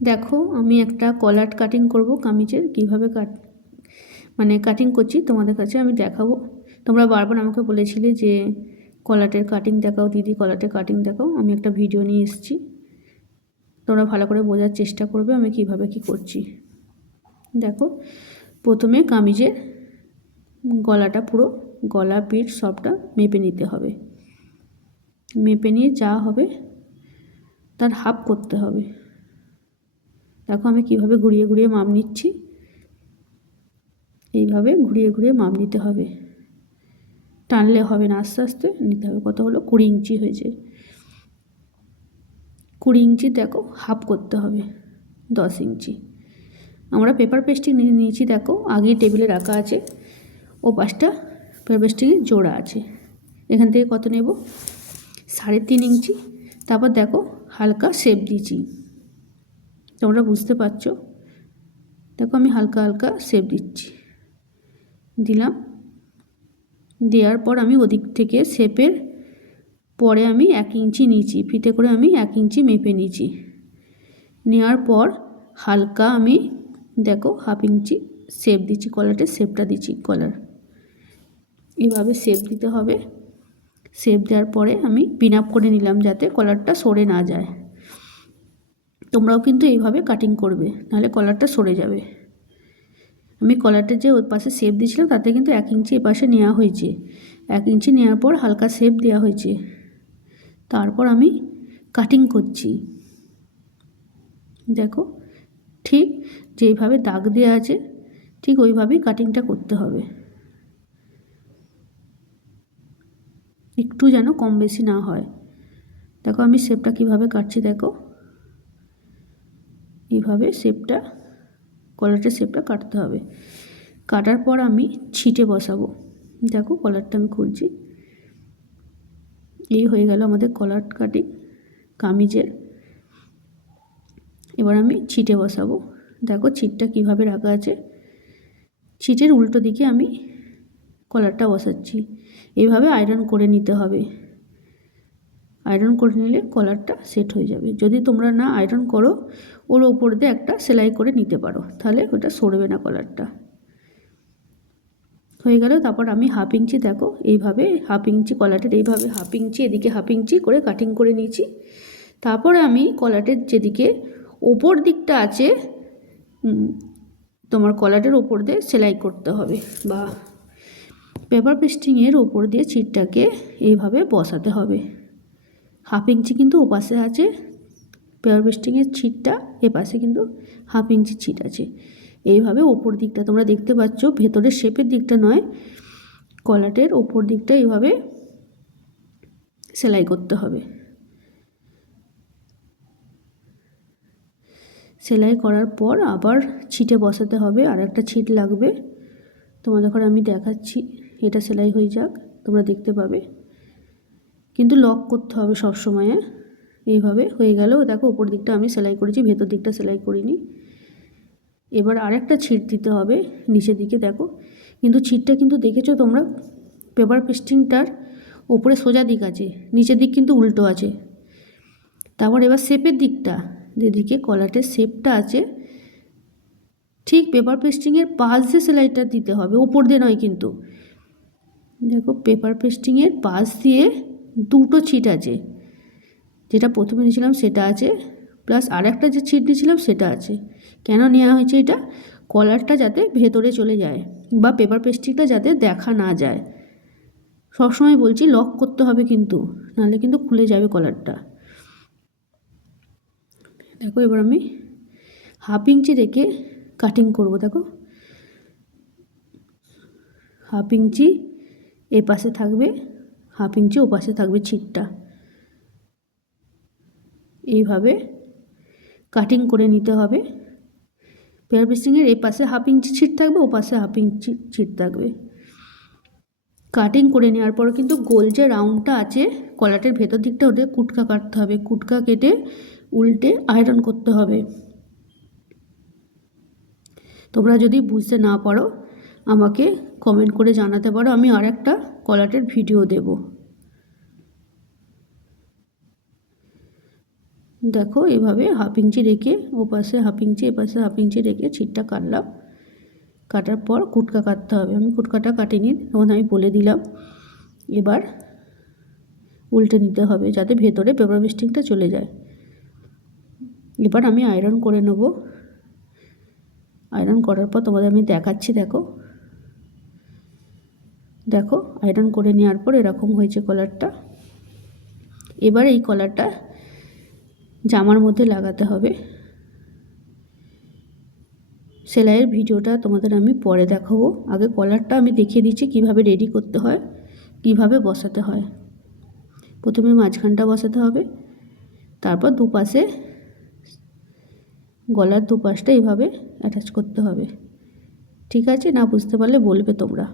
দেখো আমি একটা কলার কাটিং করব কামিজের, কীভাবে কাটিং করছি তোমাদের কাছে আমি দেখাবো। তোমরা বারবার আমাকে বলেছিলে যে কলাটের কাটিং দেখাও দিদি, কলাটের কাটিং দেখাও। আমি একটা ভিডিও নিয়ে এসেছি, তোমরা ভালো করে বোঝার চেষ্টা করবে আমি কিভাবে কি করছি। দেখো, প্রথমে কামিজের গলাটা পুরো গলা পিঠ সবটা মেপে নিতে হবে। মেপে নিয়ে যা হবে তার হাফ করতে হবে। দেখো আমি কিভাবে ঘুরিয়ে ঘুরিয়ে মাপ নিচ্ছি, এইভাবে ঘুরিয়ে ঘুরিয়ে মাপ নিতে হবে, টানলে হবে না, আস্তে আস্তে নিতে হবে। কত হলো? 20 ইঞ্চি হয়েছে। 20 ইঞ্চি দেখো হাফ করতে হবে 10 ইঞ্চি। আমরা পেপার পেস্টিং নিয়েছি, দেখো আগেই টেবিলে রাখা আছে, ও পাশটা পেপার পেস্টিংয়ে জোড়া আছে। এখান থেকে কত নেব? 3.5 ইঞ্চি। তারপর দেখো হালকা শেপ দিয়েছি, তোমরা বুঝতে পারছো। দেখো আমি হালকা হালকা শেপ দিচ্ছি, দিলাম। দেওয়ার পর আমি ওদিক থেকে শেপের পরে আমি 1 ইঞ্চি নিয়েছি, ফিতে করে আমি 1 ইঞ্চি মেপে নিয়েছি। নেওয়ার পর হালকা আমি দেখো হাফ ইঞ্চি শেপ দিচ্ছি, কলারের শেপটা দিচ্ছি। কলার এইভাবে শেপ দিতে হবে। শেপ দেওয়ার পরে আমি পিন আপ করে নিলাম যাতে কলারটা সরে না যায়। তোমরাও কিন্তু এইভাবে কাটিং করবে, নাহলে কলারটা সরে যাবে। আমি কলারটার যে ওর পাশে শেপ দিয়েছিলাম তাতে কিন্তু 1 ইঞ্চি এপাশে নেওয়া হয়েছে। 1 ইঞ্চি নেওয়ার পর হালকা শেপ দেওয়া হয়েছে। তারপর আমি কাটিং করছি। দেখো ঠিক যেইভাবে দাগ দেওয়া আছে ঠিক ওইভাবেই কাটিংটা করতে হবে, একটু যেন কম বেশি না হয়। দেখো আমি শেপটা কিভাবে কাটছি, দেখো এইভাবে শেপটা, কলারটার শেপটা কাটতে হবে। কাটার পর আমি ছিটে বসাবো। দেখো কলারটা আমি খুলছি, এই হয়ে গেল আমাদের কলার কাটিং কামিজের। এবার আমি ছিটে বসাবো। দেখো ছিটটা কিভাবে রাখা আছে, ছিটের উল্টো দিকে আমি কলারটা বসাচ্ছি। এইভাবে আয়রন করে নিতে হবে। আয়রন করে নিলে কলারটা সেট হয়ে যাবে। যদি তোমরা না আয়রন করো, ওর ওপর দিয়ে একটা সেলাই করে নিতে পারো, তাহলে ওটা সরবে না কলারটা। হয়ে গেল। তারপর আমি হাফ ইঞ্চি, দেখো এইভাবে হাফ ইঞ্চি কলারের, এইভাবে হাফ ইঞ্চি এদিকে হাফ ইঞ্চি করে কাটিং করে নিয়েছি। তারপরে আমি কলারের যেদিকে ওপর দিকটা আছে তোমার কলারের ওপর দিয়ে সেলাই করতে হবে, বা পেপার পেস্টিংয়ের ওপর দিয়ে ছিটটাকে এইভাবে বসাতে হবে। হাফ ইঞ্চি কিন্তু ওপাশে আছে, পেপার পেস্টিংয়ের ছিটটা এপাশে কিন্তু হাফ ইঞ্চি ছিট আছে। এইভাবে ওপর দিকটা তোমরা দেখতে পাচ্ছ, ভেতরের শেপের দিকটা নয়, কলারের ওপর দিকটা এইভাবে সেলাই করতে হবে। সেলাই করার পর আবার ছিটে বসাতে হবে, আর একটা ছিট লাগবে। তোমাদের ঘরে আমি দেখাচ্ছি, এটা সেলাই হয়ে যাক, তোমরা দেখতে পাবে। কিন্তু লক করতে হবে সব সময়। এইভাবে হয়ে গেল। দেখো উপর দিকটা আমি সেলাই করেছি, ভেতর দিকটা সেলাই করিনি। এবার আরেকটা ছিট দিতে হবে নিচের দিকে। দেখো কিন্তু ছিটটা কিন্তু দেখেছো তোমরা, পেপার পেস্টিংটার ওপরে সোজা দিক আছে, নিচের দিক কিন্তু উল্টো আছে। তারপর এবার শেপের দিকটা, যেদিকে কলারের শেপটা আছে ঠিক পেপার পেস্টিংয়ের পাশ দিয়ে সেলাইটা দিতে হবে, ওপর দিয়ে নয় কিন্তু। দেখো পেপার পেস্টিংয়ের পাশ দিয়ে দুটো ছিট আছে, যেটা প্রথমে নিয়েছিলাম সেটা আছে, প্লাস আরেকটা যে ছিট নিয়েছিলাম সেটা আছে। কেন নেওয়া হয়েছে এটা? কলারটা যাতে ভেতরে চলে যায়, বা পেপার পেস্টিংটা যাতে দেখা না যায়। সবসময় বলছি লক করতে হবে কিন্তু, নাহলে কিন্তু খুলে যাবে কলারটা। দেখো এবার আমি হাফ ইঞ্চি রেখে কাটিং করব। দেখো হাফ ইঞ্চি এ পাশে থাকবে, হাফ ইঞ্চি ও পাশে থাকবে ছিটটা। এইভাবে কাটিং করে নিতে হবে। পেপার পেস্টিংয়ের এই পাশে হাফ ইঞ্চি ছিট থাকবে, ও পাশে হাফ ইঞ্চি ছিট থাকবে। কাটিং করে নেওয়ার পর কিন্তু গোল যে রাউন্ডটা আছে কলারের ভেতর দিকটা, ওটা কুটকা কাটতে হবে। কুটকা কেটে উল্টে আয়রন করতে হবে। তোমরা যদি বুঝতে না পারো আমাকে কমেন্ট করে জানাতে পারো, আমি আর একটা কলারের ভিডিও দেব। দেখো এভাবে 1/2 ইঞ্চি রেখে ও পাশে 1/2 ইঞ্চি এ পাশে 1/2 ইঞ্চি রেখে ছিটটা কাটলাম। কাটার পর কুটকা কাটতে হবে। আমি কুটকাটা কাটিনি, তখন আমি বলে দিলাম। এবার উল্টে নিতে হবে যাতে ভেতরে পেপার পেস্টিংটা চলে যায়। এবার আমি আয়রন করে নেব। আয়রন করার পর তোমাদের আমি দেখাচ্ছি। দেখো দেখো আয়রন করে নেওয়ার পর এরকম হয়েছে কলারটা। এবার এই কলারটা জামার মধ্যে লাগাতে হবে। সেলাইয়ের ভিডিওটা তোমাদের আমি পরে দেখাবো। আগে কলারটা আমি দেখিয়ে দিচ্ছি কিভাবে রেডি করতে হয়, কিভাবে বসাতে হয়। প্রথমে মাঝখানটা বসাতে হবে, তারপর দুপাশে গলার দুপাশটা এইভাবে অ্যাটাচ করতে হবে। ঠিক আছে? না বুঝতে পারলে বলবে তোমরা।